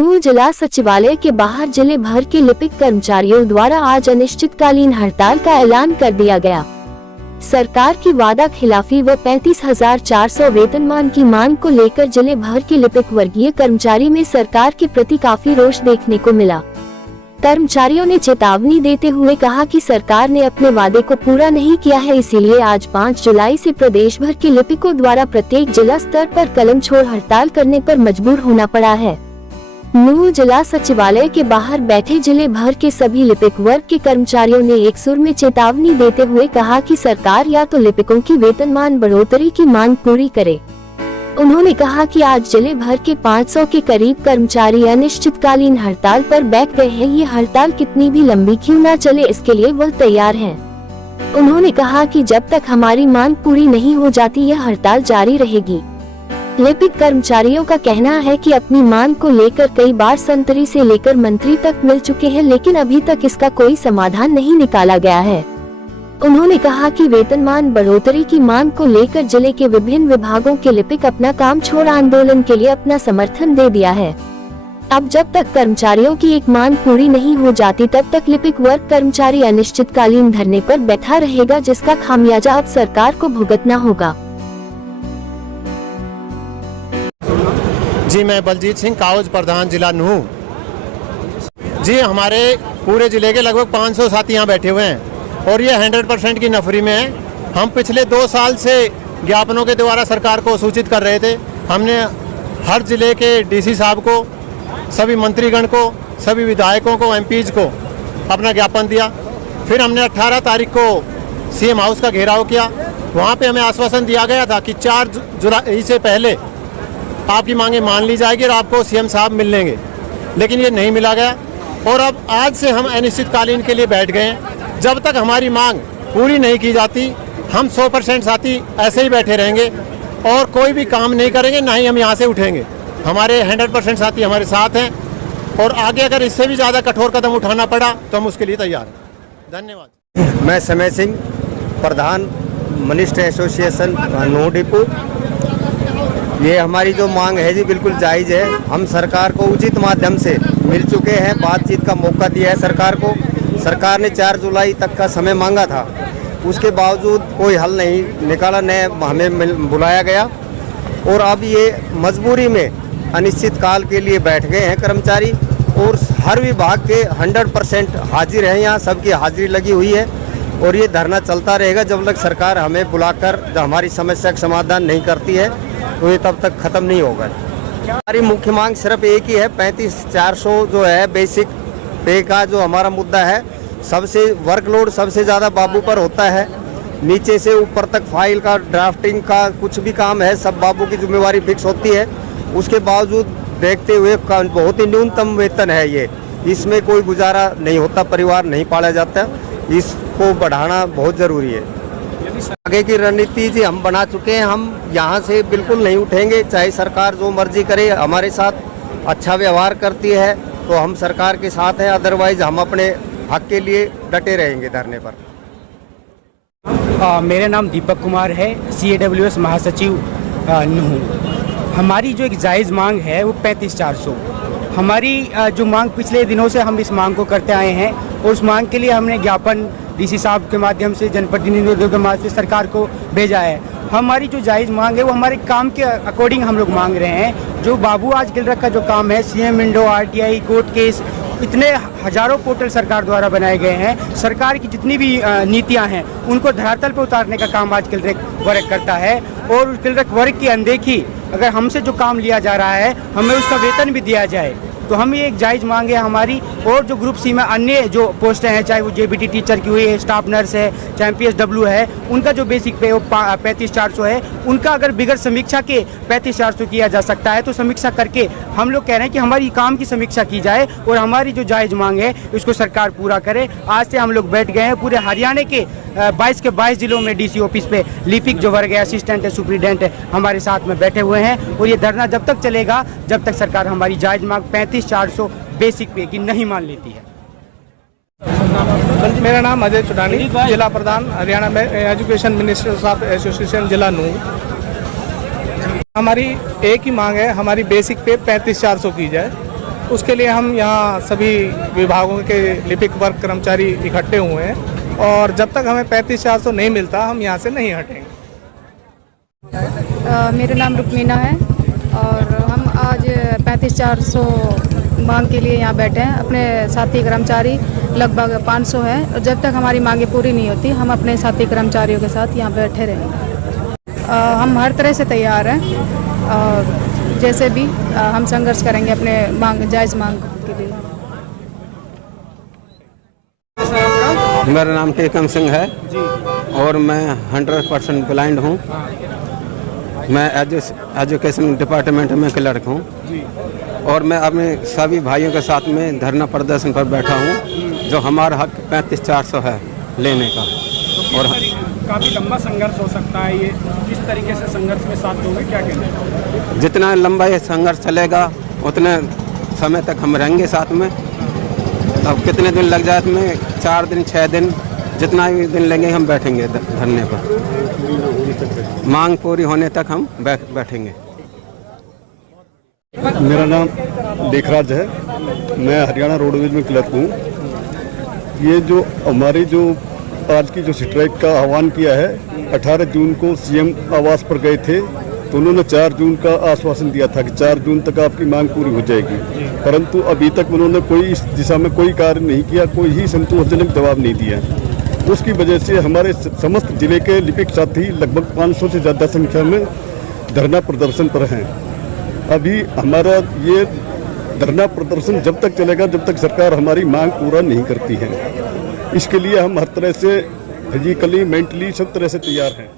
नूंह जिला सचिवालय के बाहर जिले भर के लिपिक कर्मचारियों द्वारा आज अनिश्चितकालीन हड़ताल का ऐलान कर दिया गया। सरकार की वादा खिलाफी व 35,400 वेतनमान की मांग को लेकर जिले भर के लिपिक वर्गीय कर्मचारी में सरकार के प्रति काफी रोष देखने को मिला। कर्मचारियों ने चेतावनी देते हुए कहा कि सरकार ने अपने वादे को पूरा नहीं किया है, इसीलिए आज 5 जुलाई से प्रदेश भर के लिपिकों द्वारा प्रत्येक जिला स्तर पर कलम छोड़ हड़ताल करने पर मजबूर होना पड़ा है। नूंह जिला सचिवालय के बाहर बैठे जिले भर के सभी लिपिक वर्ग के कर्मचारियों ने एक सुर में चेतावनी देते हुए कहा कि सरकार या तो लिपिकों की वेतनमान बढ़ोतरी की मांग पूरी करे। उन्होंने कहा कि आज जिले भर के 500 के करीब कर्मचारी अनिश्चितकालीन हड़ताल पर बैठ गए हैं। ये हड़ताल कितनी भी लंबी क्यों न चले, इसके लिए वह तैयार हैं। उन्होंने कहा कि जब तक हमारी मांग पूरी नहीं हो जाती यह हड़ताल जारी रहेगी। लिपिक कर्मचारियों का कहना है कि अपनी मांग को लेकर कई बार संतरी से लेकर मंत्री तक मिल चुके हैं, लेकिन अभी तक इसका कोई समाधान नहीं निकाला गया है। उन्होंने कहा कि वेतनमान बढ़ोतरी की मांग को लेकर जिले के विभिन्न विभागों के लिपिक अपना काम छोड़ आंदोलन के लिए अपना समर्थन दे दिया है। अब जब तक कर्मचारियों की एक मांग पूरी नहीं हो जाती तब तक लिपिक वर्ग कर्मचारी अनिश्चितकालीन धरने पर बैठा रहेगा, जिसका खामियाजा अब सरकार को भुगतना होगा। जी, मैं बलजीत सिंह, काउज प्रधान जिला नूंह। जी, हमारे पूरे जिले के लगभग 500 साथी यहाँ बैठे हुए हैं और ये 100% की नफरी में है। हम पिछले 2 साल से ज्ञापनों के द्वारा सरकार को सूचित कर रहे थे। हमने हर जिले के डीसी साहब को, सभी मंत्रीगण को, सभी विधायकों को, एमपीज को अपना ज्ञापन दिया। फिर हमने 18 तारीख को सीएम हाउस का घेराव किया। वहाँ पे हमें आश्वासन दिया गया था कि 4 जुलाई से पहले आपकी मांगे मान ली जाएगी और आपको सीएम साहब मिल लेंगे, लेकिन ये नहीं मिला गया। और अब आज से हम अनिश्चितकालीन के लिए बैठ गए हैं। जब तक हमारी मांग पूरी नहीं की जाती हम 100% साथी ऐसे ही बैठे रहेंगे और कोई भी काम नहीं करेंगे, ना ही हम यहाँ से उठेंगे। हमारे 100% साथी हमारे साथ हैं और आगे अगर इससे भी ज़्यादा कठोर कदम उठाना पड़ा तो हम उसके लिए तैयार हैं। धन्यवाद। मैं समय सिंह, प्रधान मनिष्ठ एसोसिएशन नूंह डिपो। ये हमारी जो मांग है जी बिल्कुल जायज़ है। हम सरकार को उचित माध्यम से मिल चुके हैं, बातचीत का मौका दिया है सरकार को। सरकार ने 4 जुलाई तक का समय मांगा था, उसके बावजूद कोई हल नहीं निकाला, न हमें बुलाया गया और अब ये मजबूरी में अनिश्चित काल के लिए बैठ गए हैं कर्मचारी। और हर विभाग के 100% हाजिर हैं, यहाँ सबकी हाजिरी लगी हुई है और ये धरना चलता रहेगा जब तक सरकार हमें बुलाकर हमारी समस्या का समाधान नहीं करती है, तो ये तब तक ख़त्म नहीं होगा। हमारी मुख्य मांग सिर्फ एक ही है, 35,400 जो है बेसिक पे का जो हमारा मुद्दा है। सबसे वर्कलोड सबसे ज़्यादा बाबू पर होता है, नीचे से ऊपर तक फाइल का, ड्राफ्टिंग का कुछ भी काम है सब बाबू की जिम्मेवारी फिक्स होती है। उसके बावजूद देखते हुए बहुत ही न्यूनतम वेतन है ये, इसमें कोई गुजारा नहीं होता, परिवार नहीं पाला जाता। इसको बढ़ाना बहुत ज़रूरी है। आगे की रणनीति जी हम बना चुके हैं, हम यहाँ से बिल्कुल नहीं उठेंगे, चाहे सरकार जो मर्जी करे। हमारे साथ अच्छा व्यवहार करती है तो हम सरकार के साथ हैं, अदरवाइज हम अपने हक के लिए डटे रहेंगे धरने पर। मेरा नाम दीपक कुमार है, CAWS महासचिव नूंह। हमारी जो एक जायज़ मांग है वो 35,400। हमारी जो मांग पिछले दिनों से हम इस मांग को करते आए हैं और उस मांग के लिए हमने ज्ञापन डीसी साहब के माध्यम से, जनप्रतिनिधियों के माध्यम से सरकार को भेजा है। हमारी जो जायज़ मांग है वो हमारे काम के अकॉर्डिंग हम लोग मांग रहे हैं। जो बाबू आज गिलरख का जो काम है, CM window, RTI, court case, इतने हजारों पोर्टल सरकार द्वारा बनाए गए हैं। सरकार की जितनी भी नीतियां हैं उनको धरातल पर उतारने का काम आज गिलरख वर्ग करता है और उस गिलरख वर्ग की अनदेखी, अगर हमसे जो काम लिया जा रहा है हमें उसका वेतन भी दिया जाए, तो हम ये एक जायज़ मांग है हमारी। और जो ग्रुप सी में अन्य जो पोस्टें हैं, चाहे वो JBT टीचर की हुई है, स्टाफ नर्स है, चाहे PSW है, उनका जो बेसिक पे वो 35,400 है, उनका अगर बिगड़ समीक्षा के 35,400 किया जा सकता है तो समीक्षा करके हम लोग कह रहे हैं कि हमारी काम की समीक्षा की जाए और हमारी जो जायज़ मांग है उसको सरकार पूरा करे। आज से हम लोग बैठ गए हैं, पूरे हरियाणा के 22 के 22 जिलों में DC ऑफिस पे लिपिक जो वर्ग है, असिस्टेंट है, सुप्रीडेंट है, हमारे साथ में बैठे हुए हैं और ये धरना जब तक चलेगा जब तक सरकार हमारी जायज़ मांग 35,400 बेसिक पे की नहीं मान लेती है। मेरा नाम अजय चुडानी, जिला प्रधान हरियाणा में एजुकेशन मिनिस्टर्स ऑफ एसोसिएशन जिला नूंह। हमारी एक ही मांग है, हमारी बेसिक पे 35,400 की जाए उसके लिए हम यहाँ सभी विभागों के लिपिक वर्ग कर्मचारी इकट्ठे हुए हैं और जब तक हमें 35,400 नहीं मिलता हम यहाँ से नहीं हटेंगे। मेरा नाम रुक्मीना है और हम आज 35,400 मांग के लिए यहाँ बैठे हैं। अपने साथी कर्मचारी लगभग 500 हैं और जब तक हमारी मांगें पूरी नहीं होती हम अपने साथी कर्मचारियों के साथ यहाँ बैठे रहेंगे। हम हर तरह से तैयार हैं और जैसे भी हम संघर्ष करेंगे अपने जायज़ मांग के लिए। मेरा नाम टेकम सिंह है और मैं 100% ब्लाइंड हूँ। मैं एजुकेशन डिपार्टमेंट में क्लर्क हूँ और मैं अपने सभी भाइयों के साथ में धरना प्रदर्शन पर बैठा हूँ जो हमारा हक 35,400 है लेने का। और काफ़ी लंबा संघर्ष हो सकता है, ये किस तरीके से संघर्ष में साथ दोगे, क्या कहना है? जितना लंबा ये संघर्ष चलेगा उतने समय तक हम रहेंगे साथ में। अब कितने दिन लग जाए में 4 दिन 6 दिन जितना भी दिन लेंगे हम बैठेंगे धरने पर, मांग पूरी होने तक हम बैठेंगे। मेरा नाम लेखराज है, मैं हरियाणा रोडवेज में क्लर्क हूँ। ये जो हमारी जो आज की जो स्ट्राइक का आह्वान किया है, 18 जून को सीएम आवास पर गए थे तो उन्होंने 4 जून का आश्वासन दिया था कि 4 जून तक आपकी मांग पूरी हो जाएगी, परंतु अभी तक उन्होंने कोई इस दिशा में कोई कार्य नहीं किया, कोई ही संतोषजनक जवाब नहीं दिया। उसकी वजह से हमारे समस्त जिले के लिपिक साथी लगभग 500 से ज़्यादा संख्या में धरना प्रदर्शन पर हैं। अभी हमारा ये धरना प्रदर्शन जब तक चलेगा जब तक सरकार हमारी मांग पूरा नहीं करती है। इसके लिए हम हर तरह से फिजिकली मेंटली सब तरह से तैयार हैं।